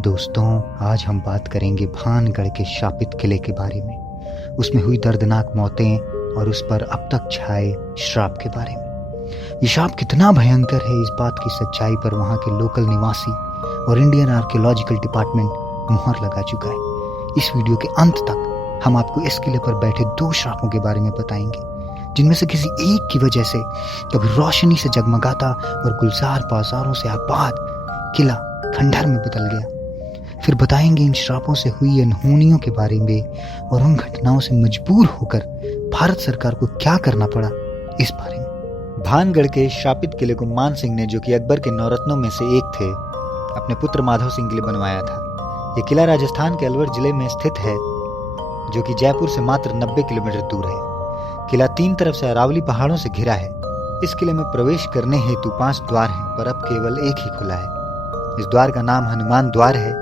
दोस्तों, आज हम बात करेंगे भानगढ़ के शापित किले के बारे में, उसमें हुई दर्दनाक मौतें और उस पर अब तक छाए श्राप के बारे में। ये श्राप कितना भयंकर है, इस बात की सच्चाई पर वहाँ के लोकल निवासी और इंडियन आर्कियोलॉजिकल डिपार्टमेंट मुहर लगा चुका है। इस वीडियो के अंत तक हम आपको इस किले पर बैठे 2 श्रापों के बारे में बताएंगे, जिनमें से किसी एक की वजह से कभी रोशनी से जगमगाता और गुलजार बाजारों से आबाद किला खंडहर में बदल गया। फिर बताएंगे इन श्रापों से हुई अनहोनियों के बारे में और उन घटनाओं से मजबूर होकर भारत सरकार को क्या करना पड़ा, इस बारे में। भानगढ़ के शापित किले को मान सिंह ने, जो कि अकबर के नौरत्नों में से एक थे, अपने पुत्र माधव सिंह के लिए बनवाया था। यह किला राजस्थान के अलवर जिले में स्थित है, जो कि जयपुर से मात्र 90 किलोमीटर दूर है। किला 3 तरफ से अरावली पहाड़ों से घिरा है। इस किले में प्रवेश करने हेतु 5 द्वार हैं, पर अब केवल एक ही खुला है। इस द्वार का नाम हनुमान द्वार है,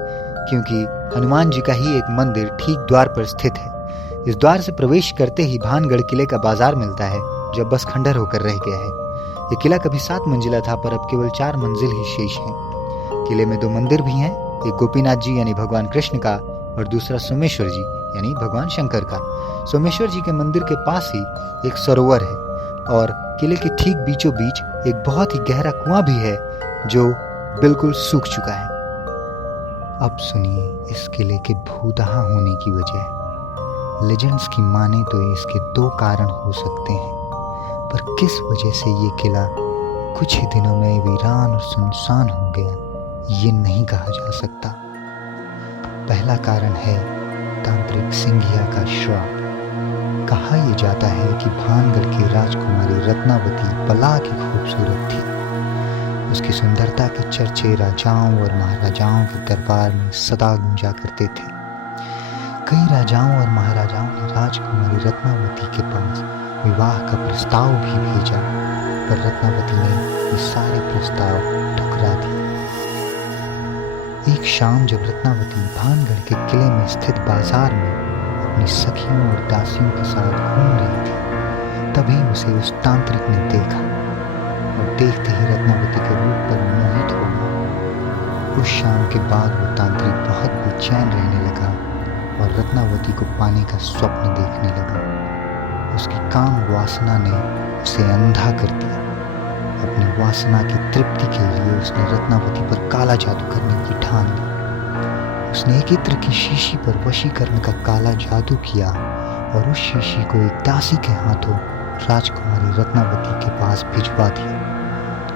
क्योंकि हनुमान जी का ही एक मंदिर ठीक द्वार पर स्थित है। इस द्वार से प्रवेश करते ही भानगढ़ किले का बाजार मिलता है, जो बस खंडहर होकर रह गया है। यह किला कभी 7 मंजिला था, पर अब केवल 4 मंजिल ही शेष हैं। किले में 2 मंदिर भी हैं, एक गोपीनाथ जी यानी भगवान कृष्ण का और दूसरा सोमेश्वर जी यानी भगवान शंकर का। सोमेश्वर जी के मंदिर के पास ही एक सरोवर है और किले के ठीक बीचों बीच एक बहुत ही गहरा कुआं भी है, जो बिल्कुल सूख चुका है। अब सुनिए इस किले के भूतहा होने की वजह। लेजेंड्स की माने तो इसके 2 कारण हो सकते हैं, पर किस वजह से ये किला कुछ ही दिनों में वीरान और सुनसान हो गया, ये नहीं कहा जा सकता। पहला कारण है तांत्रिक सिंघिया का श्राप। कहा यह जाता है कि भानगढ़ की राजकुमारी रत्नावती बला की खूबसूरत थी। उसकी सुंदरता के चर्चे राजाओं और महाराजाओं के दरबार में सदा गूंजा करते थे। कई राजाओं और महाराजाओं ने राजकुमारी रत्नावती के पास विवाह का प्रस्ताव भी भेजा, पर रत्नावती ने ये सारे प्रस्ताव ठुकरा दिए। एक शाम जब रत्नावती भानगढ़ के किले में स्थित बाजार में अपनी सखियों और दासियों के साथ घूम रही थी, तभी उसे उस तांत्रिक ने देखा और देखते ही रत्नावती के रूप पर मोहित हो गया। उस शाम के बाद वो तांत्रिक बहुत बेचैन रहने लगा और रत्नावती को पाने का स्वप्न देखने लगा। उसकी काम वासना ने उसे अंधा कर दिया। अपनी वासना की तृप्ति के लिए उसने रत्नावती पर काला जादू करने की ठान ली। उसने एक इत्र की शीशी पर वशीकरण का काला जादू किया और उस शीशी को एक दासी के हाथों राजकुमारी रत्नावती के पास भिजवा दिया।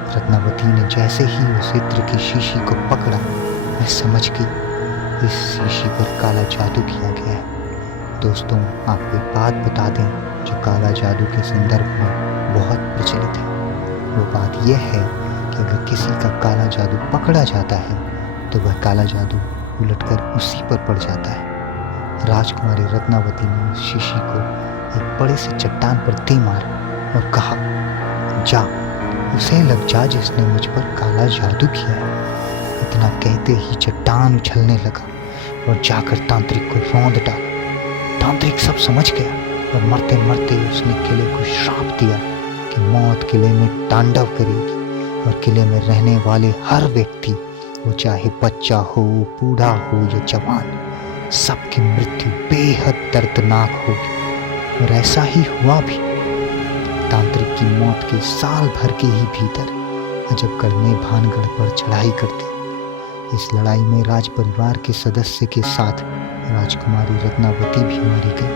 रत्नावती ने जैसे ही उस इत्र की शीशी को पकड़ा, वह समझ गई इस शीशी पर काला जादू किया गया है। दोस्तों, आपको एक बात बता दें जो काला जादू के संदर्भ में बहुत प्रचलित है। वो बात यह है कि अगर किसी का काला जादू पकड़ा जाता है तो वह काला जादू उलटकर उसी पर पड़ जाता है। राजकुमारी रत्नावती ने उस शीशी को एक बड़े से चट्टान पर दे मारा और कहा, जा, उसे लग जा जिसने मुझ पर काला जादू किया है। इतना कहते ही चट्टान उछलने लगा और जाकर तांत्रिक को रौंद डाला। तांत्रिक सब समझ गया और मरते मरते उसने किले को श्राप दिया कि मौत किले में तांडव करेगी और किले में रहने वाले हर व्यक्ति, वो चाहे बच्चा हो, बूढ़ा हो या जवान, सबकी मृत्यु बेहद दर्दनाक होगी। और ऐसा ही हुआ भी। तांत्रिक की मौत के साल भर के ही भीतर अजबगढ़ ने भानगढ़ पर चढ़ाई कर दी। इस लड़ाई में राज परिवार के सदस्य के साथ राजकुमारी रत्नावती भी मारी गई।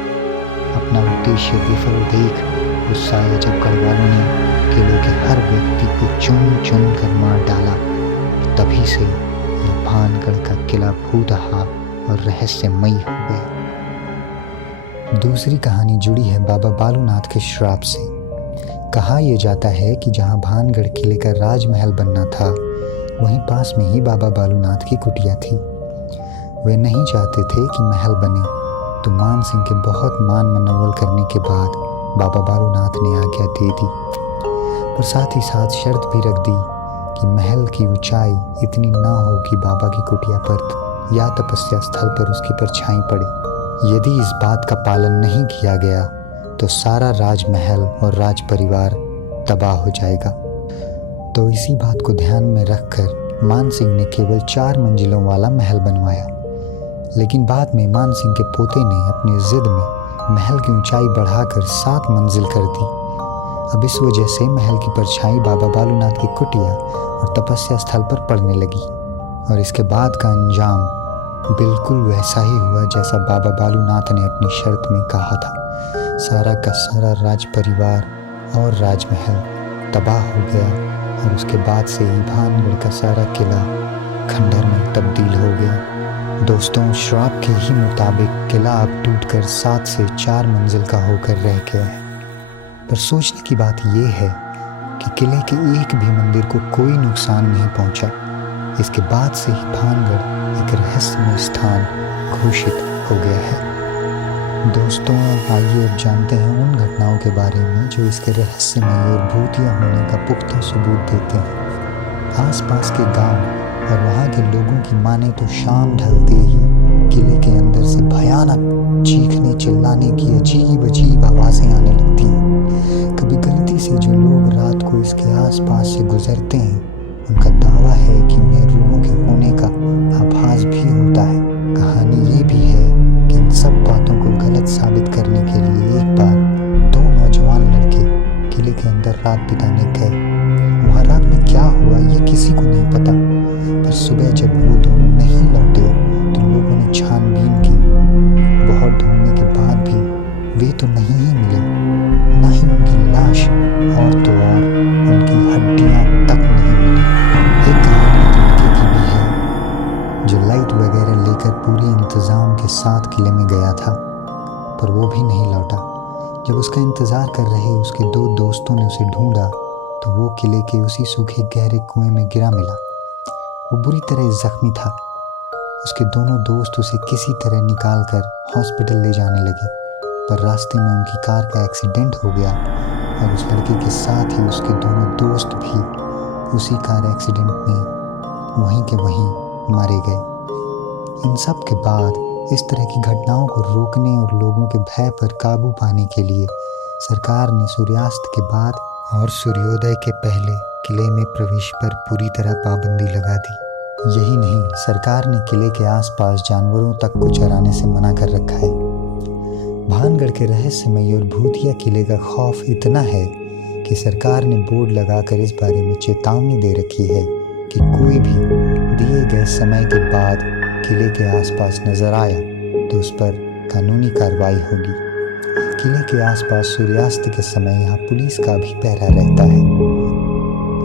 अपना उद्देश्य विफल देख गुस्साए अजबगढ़ वालों ने किले के हर व्यक्ति को चुन चुन कर मार डाला। तभी से यह भानगढ़ का किला भूतहा और रहस्यमयी हो गया। दूसरी कहानी जुड़ी है बाबा बालूनाथ के श्राप से। कहा यह जाता है कि जहां भानगढ़ किले का राजमहल बनना था, वहीं पास में ही बाबा बालूनाथ की कुटिया थी। वे नहीं चाहते थे कि महल बने, तो मान सिंह के बहुत मान मनोवल करने के बाद बाबा बालूनाथ ने आज्ञा दे दी, पर साथ ही साथ शर्त भी रख दी कि महल की ऊंचाई इतनी ना हो कि बाबा की कुटिया पर या तपस्या स्थल पर उसकी परछाई पड़े। यदि इस बात का पालन नहीं किया गया तो सारा राजमहल और राज परिवार तबाह हो जाएगा। तो इसी बात को ध्यान में रखकर मान सिंह ने केवल 4 मंजिलों वाला महल बनवाया, लेकिन बाद में मान सिंह के पोते ने अपनी जिद में महल की ऊंचाई बढ़ाकर 7 मंजिल कर दी। अब इस वजह से महल की परछाई बाबा बालूनाथ की कुटिया और तपस्या स्थल पर पड़ने लगी, और इसके बाद का अंजाम बिल्कुल वैसा ही हुआ जैसा बाबा बालूनाथ ने अपनी शर्त में कहा था। सारा का सारा राज परिवार और राजमहल तबाह हो गया, और उसके बाद से ही भानगढ़ का सारा किला खंडहर में तब्दील हो गया। दोस्तों, श्राप के ही मुताबिक किला अब टूटकर 7 से 4 मंजिल का होकर रह गया है। पर सोचने की बात यह है कि किले के एक भी मंदिर को कोई नुकसान नहीं पहुंचा। इसके बाद से ही भानगढ़ एक रहस्यमय स्थान घोषित हो गया है। दोस्तों, आइए अब जानते हैं उन घटनाओं के बारे में जो इसके रहस्यमय और भूतिया होने का पुख्ता सबूत देते हैं। आसपास के गांव और वहां के लोगों की माने तो शाम ढलते ही किले के अंदर से भयानक चीखने चिल्लाने की अजीब अजीब आवाजें आने लगती हैं। कभी गलती से जो लोग रात को इसके आसपास से गुजरते हैं, उनका दावा है कि उन्हें रूहों के होने का आभास भी होता है। कहानी ये भी है कि इन सब बातों को गलत साबित करने के लिए एक बार 2 नौजवान लड़के किले के अंदर रात बिताने गए। वहाँ रात में क्या हुआ ये किसी को नहीं पता, पर सुबह जब वो दोनों नहीं लौटे तो लोगों ने छानबीन की। बहुत ढूंढने के बाद भी वे तो नहीं ही मिले, ना ही उनकी लाश, और तो और उनकी हड्डियां तक नहीं मिली। एक कहानी लड़के की भी है जो लाइट वगैरह लेकर पूरे इंतजाम के साथ किले में गया था, पर वो भी नहीं लौटा। जब उसका इंतजार कर रहे उसके 2 दोस्तों ने उसे ढूंढा तो वो किले के उसी सूखे गहरे कुएं में गिरा मिला। वो बुरी तरह जख्मी था। उसके दोनों दोस्त उसे किसी तरह निकाल कर हॉस्पिटल ले जाने लगे, पर रास्ते में उनकी कार का एक्सीडेंट हो गया और उस लड़के के साथ ही उसके दोनों दोस्त भी उसी कार एक्सीडेंट में वहीं के वहीं मारे गए। इन सब के बाद इस तरह की घटनाओं को रोकने और लोगों के भय पर काबू पाने के लिए सरकार ने सूर्यास्त के बाद और सूर्योदय के पहले किले में प्रवेश पर पूरी तरह पाबंदी लगा दी। यही नहीं, सरकार ने किले के आसपास जानवरों तक को चराने से मना कर रखा है। भानगढ़ के रहस्यमय और भूतिया किले का खौफ इतना है कि सरकार ने बोर्ड लगाकर इस बारे में चेतावनी दे रखी है कि कोई भी दिए गए समय के बाद किले के आसपास नजर आया तो उस पर कानूनी कार्रवाई होगी। किले के आसपास सूर्यास्त के समय यहाँ पुलिस का भी पहरा रहता है।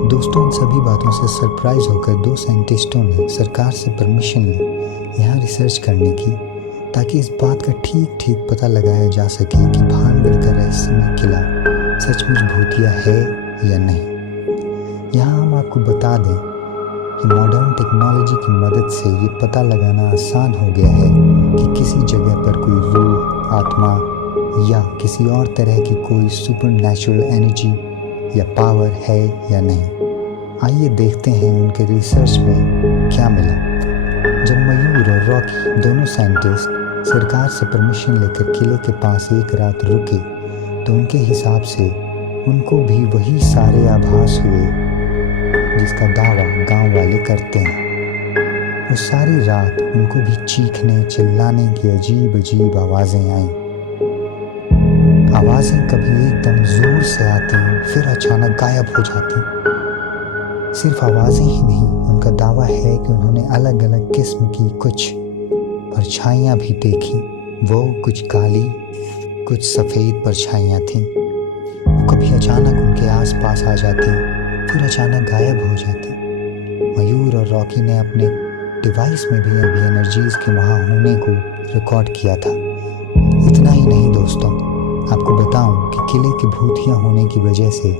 दोस्तों, इन सभी बातों से सरप्राइज होकर 2 साइंटिस्टों ने सरकार से परमिशन ली यहाँ रिसर्च करने की, ताकि इस बात का ठीक ठीक पता लगाया जा सके कि भानगढ़ का रहस्यमय किला सचमुच भूतिया है या नहीं। यहाँ हम आपको बता दें कि मॉडर्न टेक्नोलॉजी की मदद से ये पता लगाना आसान हो गया है कि किसी जगह पर कोई रूह, आत्मा या किसी और तरह की कोई सुपरनैचुरल एनर्जी या पावर है या नहीं। आइए देखते हैं उनके रिसर्च में क्या मिला। जब मयूर और रॉकी दोनों साइंटिस्ट सरकार से परमिशन लेकर किले के पास एक रात रुके तो उनके हिसाब से उनको भी वही सारे आभास हुए जिसका दावा गांव वाले करते हैं। उस सारी रात उनको भी चीखने चिल्लाने की अजीब अजीब आवाज़ें आईं। आवाज़ें कभी एकदम ज़ोर से आती फिर अचानक गायब हो जाती। सिर्फ आवाज़ें ही नहीं, उनका दावा है कि उन्होंने अलग अलग किस्म की कुछ परछाइयाँ भी देखी। वो कुछ काली कुछ सफ़ेद परछाइयाँ थीं। वो कभी अचानक उनके आसपास आ जाती फिर अचानक गायब हो जाती। मयूर और रॉकी ने अपने डिवाइस में भी अभी एनर्जीज के वहाँ होने को रिकॉर्ड किया था। इतना ही नहीं दोस्तों, आपको बताऊं कि किले के भूतिया होने की वजह से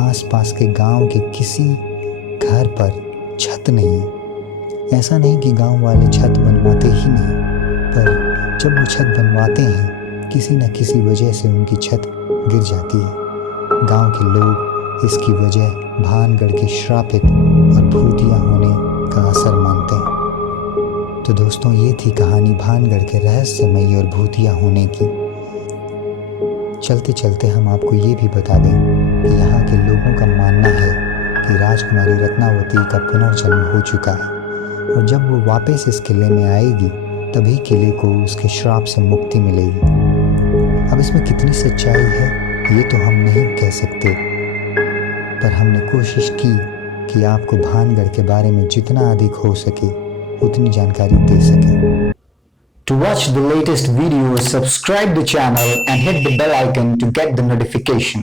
आसपास के गांव के किसी घर पर छत नहीं है। ऐसा नहीं कि गांव वाले छत बनवाते ही नहीं, पर जब वो छत बनवाते हैं किसी न किसी वजह से उनकी छत गिर जाती है। गांव के लोग इसकी वजह भानगढ़ के श्रापित और भूतिया होने का असर मानते हैं। तो दोस्तों, ये थी कहानी भानगढ़ के रहस्यमयी और भूतिया होने की। चलते चलते हम आपको ये भी बता दें कि यहाँ के लोगों का मानना है कि कि राजकुमारी रत्नावती का पुनर्जन्म हो चुका है और जब वो वापस इस किले में आएगी तभी किले को उसके श्राप से मुक्ति मिलेगी। अब इसमें कितनी सच्चाई है ये तो हम नहीं कह सकते, पर हमने कोशिश की कि आपको भानगढ़ के बारे में जितना अधिक हो सके उतनी जानकारी दे सके। To watch the latest videos, subscribe the channel and hit the bell icon to get the notification.